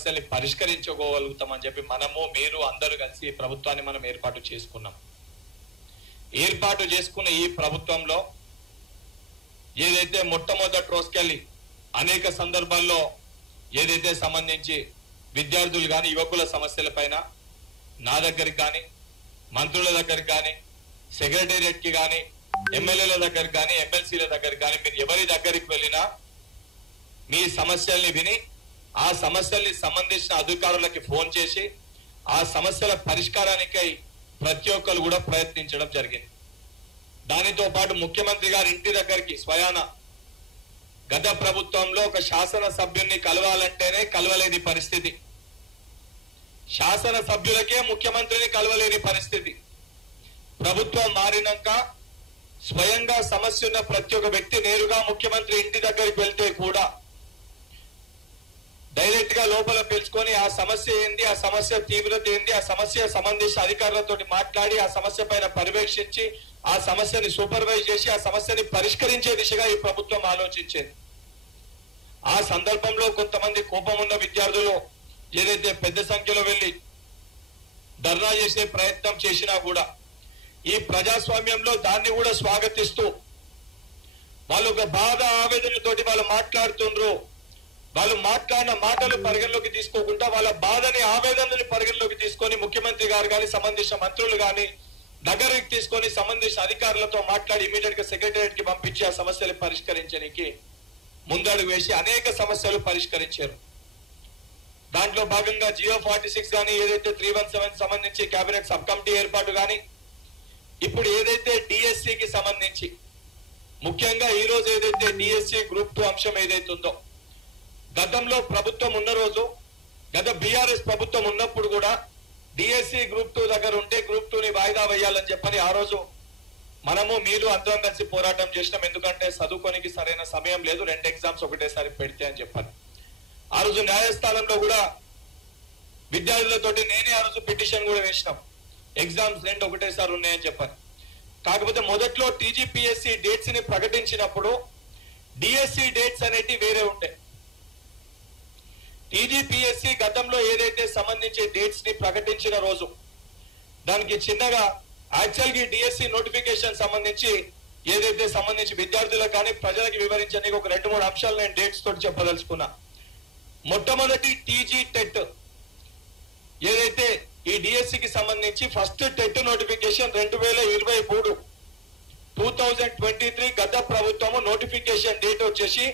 సమస్యల్ని పరిష్కరించుకోగలుగుతామని చెప్పి మనము మీరు అందరూ కలిసి ఈ ప్రభుత్వాన్ని మనం ఏర్పాటు చేసుకున్నాం. ఏర్పాటు చేసుకున్న ఈ ప్రభుత్వంలో ఏదైతే మొట్టమొదటి రోజుకెళ్ళి అనేక సందర్భాల్లో ఏదైతే సంబంధించి విద్యార్థులు కానీ యువకుల సమస్యలపైన నా దగ్గరికి కానీ మంత్రుల దగ్గరికి కానీ సెక్రటేరియట్కి కానీ ఎమ్మెల్యేల దగ్గరికి కానీ ఎమ్మెల్సీల దగ్గరికి కానీ మీరు ఎవరి దగ్గరికి వెళ్ళినా మీ సమస్యల్ని విని ఆ సమస్యల్ని సంబంధించిన అధికారులకి ఫోన్ చేసి ఆ సమస్యల పరిష్కారానికై ప్రతి ఒక్కరు కూడా ప్రయత్నించడం జరిగింది. దానితో పాటు ముఖ్యమంత్రి గారి ఇంటి దగ్గరికి స్వయాన గత ప్రభుత్వంలో ఒక శాసన సభ్యుల్ని కలవాలంటేనే కలవలేని పరిస్థితి, శాసన సభ్యులకే ముఖ్యమంత్రిని కలవలేని పరిస్థితి. ప్రభుత్వం మారినాక స్వయంగా సమస్య ఉన్న ప్రతి ఒక్క వ్యక్తి నేరుగా ముఖ్యమంత్రి ఇంటి దగ్గరికి వెళ్తే కూడా డైరెక్ట్ గా లోపల పిలుచుకొని ఆ సమస్య ఏంది, ఆ సమస్య తీవ్రత ఏంది, ఆ సమస్య సంబంధించిన అధికారులతో మాట్లాడి ఆ సమస్య పైన పర్యవేక్షించి ఆ సమస్యని సూపర్వైజ్ చేసి ఆ సమస్యని పరిష్కరించే దిశగా ఈ ప్రభుత్వం ఆలోచించేది. ఆ సందర్భంలో కొంతమంది కోపం ఉన్న విద్యార్థులు ఏదైతే పెద్ద సంఖ్యలో వెళ్లి ధర్నా చేసే ప్రయత్నం చేసినా కూడా ఈ ప్రజాస్వామ్యంలో దాన్ని కూడా స్వాగతిస్తూ వాళ్ళు ఒక బాధ ఆవేదనతోటి వాళ్ళు మాట్లాడుతుండ్రు. వాళ్ళు మాట్లాడిన మాటలు పరిగణలోకి తీసుకోకుండా వాళ్ళ బాధని ఆవేదనని పరిగణలోకి తీసుకొని ముఖ్యమంత్రి గారు కానీ సంబంధించిన మంత్రులు కానీ దగ్గరికి తీసుకొని సంబంధించిన అధికారులతో మాట్లాడి ఇమీడియట్ గా సెక్రటేరియట్ కి పంపించి ఆ సమస్యలు పరిష్కరించడానికి ముందడుగు వేసి అనేక సమస్యలు పరిష్కరించారు. దాంట్లో భాగంగా జియో 46 కానీ ఏదైతే 317 సంబంధించి కేబినెట్ సబ్ కమిటీ ఏర్పాటు కానీ ఇప్పుడు ఏదైతే డిఎస్సికి సంబంధించి ముఖ్యంగా ఈ రోజు ఏదైతే డిఎస్సి గ్రూప్ 2 అంశం ఏదైతే ఉందో గతంలో ప్రభుత్వం ఉన్న రోజు గత బీఆర్ఎస్ ప్రభుత్వం ఉన్నప్పుడు కూడా డిఎస్సి గ్రూప్ 2 దగ్గర ఉంటే గ్రూప్ 2ని వాయిదా వేయాలని చెప్పని ఆ రోజు మనము మీరు అందరం కలిసి పోరాటం చేసినాం. ఎందుకంటే చదువుకోనికి సరైన సమయం లేదు, 2 ఎగ్జామ్స్ ఒకటేసారి పెడితే అని చెప్పని ఆ రోజు న్యాయస్థానంలో కూడా విద్యార్థులతోటి నేనే ఆ రోజు పిటిషన్ కూడా వేసినాం, ఎగ్జామ్స్ 2 ఒకటేసారి ఉన్నాయని చెప్పని. కాకపోతే మొదట్లో టీజీపీఎస్సీ డేట్స్ ని ప్రకటించినప్పుడు డిఎస్సి డేట్స్ అనేటి వేరే ఉంటాయి. టీజీపీఎస్సీ గతంలో ఏదైతే సంబంధించి డేట్స్ ని ప్రకటించిన రోజు దానికి చిన్నగా యాక్చువల్ గా డిఎస్సి నోటిఫికేషన్ సంబంధించి ఏదైతే సంబంధించి విద్యార్థులకు కానీ ప్రజలకు వివరించడానికి ఒక 2-3 అంశాలు నేను డేట్స్ తోటి చెప్పదలుచుకున్నా. మొట్టమొదటి టీజీ టెట్ ఏదైతే ఈ డిఎస్సికి సంబంధించి ఫస్ట్ టెట్ నోటిఫికేషన్ 2023 గత ప్రభుత్వము నోటిఫికేషన్ డేట్ వచ్చేసి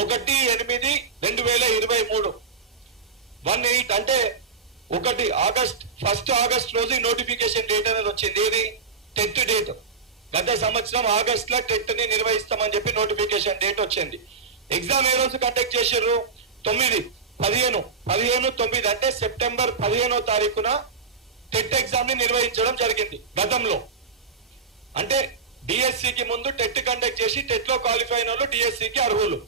1/8/2023 18 అంటే 1 ఆగస్ట్ రోజు నోటిఫికేషన్ డేట్ అనేది వచ్చింది. ఇది టెట్ డేట్. గత సంవత్సరం ఆగస్ట్ లో టెట్ ని నిర్వహిస్తామని చెప్పి నోటిఫికేషన్ డేట్ వచ్చింది. ఎగ్జామ్ ఏ రోజు కండక్ట్ చేశారు? 15/9 అంటే సెప్టెంబర్ 15వ తారీఖున టెట్ ఎగ్జామ్ ని నిర్వహించడం జరిగింది. గతంలో అంటే డిఎస్సికి ముందు టెట్ కండక్ట్ చేసి టెట్ లో క్వాలిఫై అయిన వాళ్ళు డిఎస్సికి అర్హులు.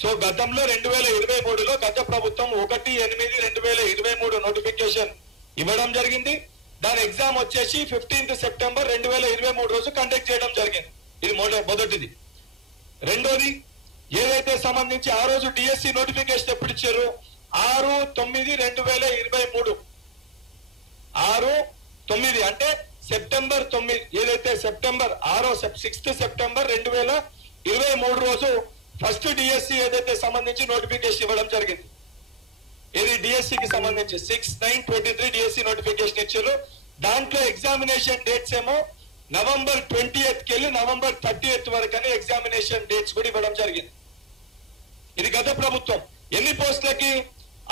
సో గతంలో 2023లో గత ప్రభుత్వం 1/8/2023 నోటిఫికేషన్ ఇవ్వడం జరిగింది. దాని ఎగ్జామ్ వచ్చేసి 15th సెప్టెంబర్ 2023 రోజు కండక్ట్ చేయడం జరిగింది. ఇది మొదటిది. రెండోది ఏదైతే సంబంధించి ఆ రోజు డిఎస్సి నోటిఫికేషన్ ఎప్పుడు ఇచ్చారు? 6/9/2023 6/9 అంటే సెప్టెంబర్ 9 ఏదైతే సెప్టెంబర్ 6th సెప్టెంబర్ 2023 రోజు ఫస్ట్ డిఎస్సి ఏదైతే సంబంధించి నోటిఫికేషన్ ఇవ్వడం జరిగింది. ఇది డిఎస్సికి సంబంధించి 6/9/23 డిఎస్సి నోటిఫికేషన్ ఇచ్చారు. దాంట్లో ఎగ్జామినేషన్ డేట్స్ ఏమో నవంబర్ 20th కెళ్ళి నవంబర్ 30th వరకు అని ఎగ్జామినేషన్ డేట్స్ కూడా ఇవ్వడం జరిగింది. ఇది గత ప్రభుత్వం. ఎన్ని పోస్టులకి?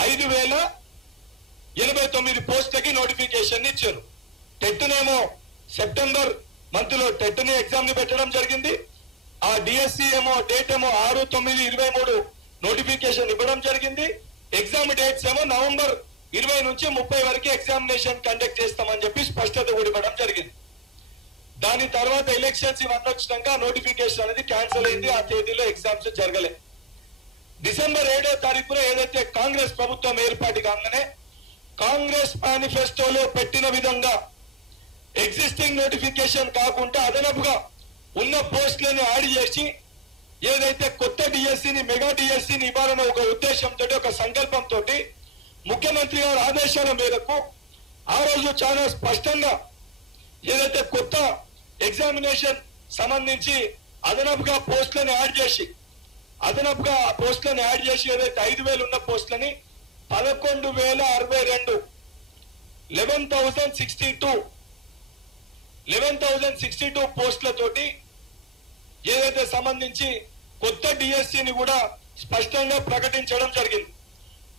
5089 పోస్టులకి నోటిఫికేషన్ ఇచ్చారు. టెట్నేమో సెప్టెంబర్ మంత్ లో టెట్ ని ఎగ్జామ్ ని పెట్టడం జరిగింది. ఆ డిఎస్సి ఏమో డేట్ ఏమో 6/9/23 నోటిఫికేషన్ ఇవ్వడం జరిగింది. ఎగ్జామ్ డేట్స్ ఏమో నవంబర్ 20 నుంచి 30 వరకు ఎగ్జామినేషన్ కండక్ట్ చేస్తామని చెప్పి స్పష్టత కూడా ఇవ్వడం జరిగింది. దాని తర్వాత ఎలక్షన్స్ ఇవన్నీ వచ్చినాక నోటిఫికేషన్ అనేది క్యాన్సిల్ అయింది. ఆ తేదీలో ఎగ్జామ్స్ జరగలే. డిసెంబర్ 7వ తారీఖున ఏదైతే కాంగ్రెస్ ప్రభుత్వం ఏర్పాటు కాగానే కాంగ్రెస్ మేనిఫెస్టోలో పెట్టిన విధంగా ఎగ్జిస్టింగ్ నోటిఫికేషన్ కాకుండా అదనపుగా ఉన్న పోస్టులను యాడ్ చేసి ఏదైతే కొత్త డిఎస్సిని మెగా డిఎస్సిని ఇవ్వాలన్న ఒక ఉద్దేశంతో ఒక సంకల్పంతో ముఖ్యమంత్రి గారి ఆదేశాల మేరకు ఆ రోజు చాలా స్పష్టంగా ఏదైతే కొత్త ఎగ్జామినేషన్ సంబంధించి అదనపుగా పోస్టులను యాడ్ చేసి ఏదైతే 5,000 ఉన్న పోస్టులని 11,062 11,062 పోస్టులతోటి ఏదైతే సంబంధించి కొత్త డిఎస్సిని కూడా స్పష్టంగా ప్రకటించడం జరిగింది.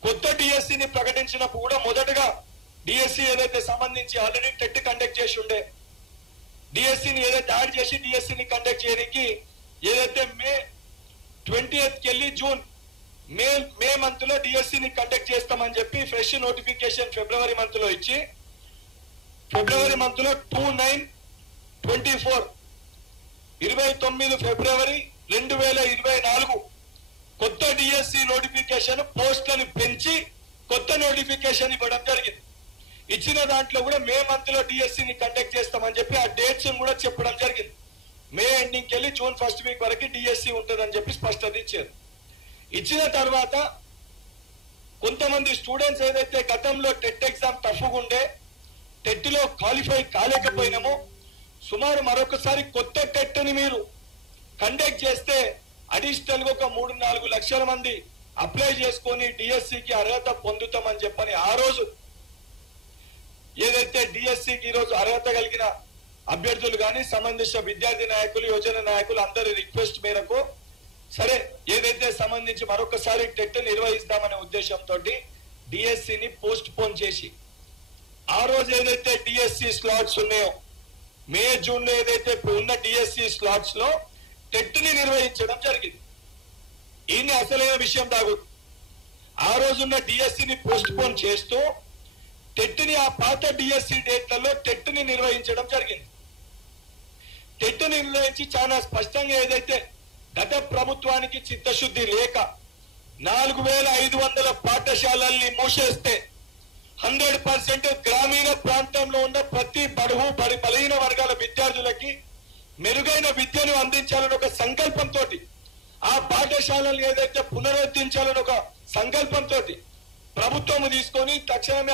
కొత్త డిఎస్సిని ప్రకటించినప్పుడు కూడా మొదటగా డిఎస్సి ఏదైతే సంబంధించి ఆల్రెడీ టెట్ కండక్ట్ చేసి ఉండే డిఎస్సిని ఏదైతే యాడ్ చేసి డిఎస్సిని కండక్ట్ చేయడానికి ఏదైతే మే 20th కెళ్ళి జూన్ మే మంత్ లో డిఎస్సిని కండక్ట్ చేస్తామని చెప్పి ఫ్రెష్ నోటిఫికేషన్ ఫిబ్రవరి మంత్ లో ఇచ్చి ఫిబ్రవరి మంత్ లో 29 ఫిబ్రవరి 2024 కొత్త డిఎస్సి నోటిఫికేషన్ పోస్టులను పెంచి కొత్త నోటిఫికేషన్ ఇవ్వడం జరిగింది. ఇచ్చిన దాంట్లో కూడా మే మంత్ లో డిఎస్సిని కండక్ట్ చేస్తామని చెప్పి ఆ డేట్స్ కూడా చెప్పడం జరిగింది. మే ఎండింగ్ కెళ్ళి జూన్ ఫస్ట్ వీక్ వరకు డిఎస్సి ఉంటుందని చెప్పి స్పష్టత ఇచ్చారు. ఇచ్చిన తర్వాత కొంతమంది స్టూడెంట్స్ ఏదైతే గతంలో టెట్ ఎగ్జామ్ టఫ్గా ఉండే టెట్ లో క్వాలిఫై కాలేకపోయినామో సుమారు మరొకసారి కొత్త టెట్ ని మీరు కండక్ట్ చేస్తే అడిషనల్ గా ఒక 3-4 లక్షల మంది అప్లై చేసుకొని డిఎస్సికి అర్హత పొందుతామని చెప్పని ఆ రోజు ఏదైతే డిఎస్సికి ఈరోజు అర్హత కలిగిన అభ్యర్థులు కానీ సంబంధించిన విద్యార్థి నాయకులు యువజన నాయకులు అందరి రిక్వెస్ట్ మేరకు సరే ఏదైతే సంబంధించి మరొకసారి టెట్ నిర్వహిస్తామనే ఉద్దేశంతో డిఎస్సిని పోస్ట్ పోన్ చేసి ఆ రోజు ఏదైతే డిఎస్సి స్లాట్స్ ఉన్నాయో మే జూన్ లో ఏదైతే ఉన్న డిఎస్సి స్లాట్స్ లో టెట్ ని నిర్వహించడం జరిగింది. ఈయన అసలైన విషయం తాగు ఆ రోజున్న డిఎస్సిని పోస్ట్ పోన్ చేస్తూ టెట్ ని ఆ పాత డిఎస్సి డేట్లలో టెట్ ని నిర్వహించడం జరిగింది. టెట్ ని నిర్వహించి చాలా స్పష్టంగా ఏదైతే గత ప్రభుత్వానికి చిత్తశుద్ధి లేక 4,500 పాఠశాలల్ని మూసేస్తే 100% గ్రామీణ ప్రాంతంలో ఉన్న ప్రతి బలహీన వర్గాల విద్యార్థులకి మెరుగైన విద్యను అందించాలని ఒక సంకల్పంతో ఆ పాఠశాలను ఏదైతే పునరుద్ధరించాలని ఒక సంకల్పంతో ప్రభుత్వం తీసుకొని తక్షణమే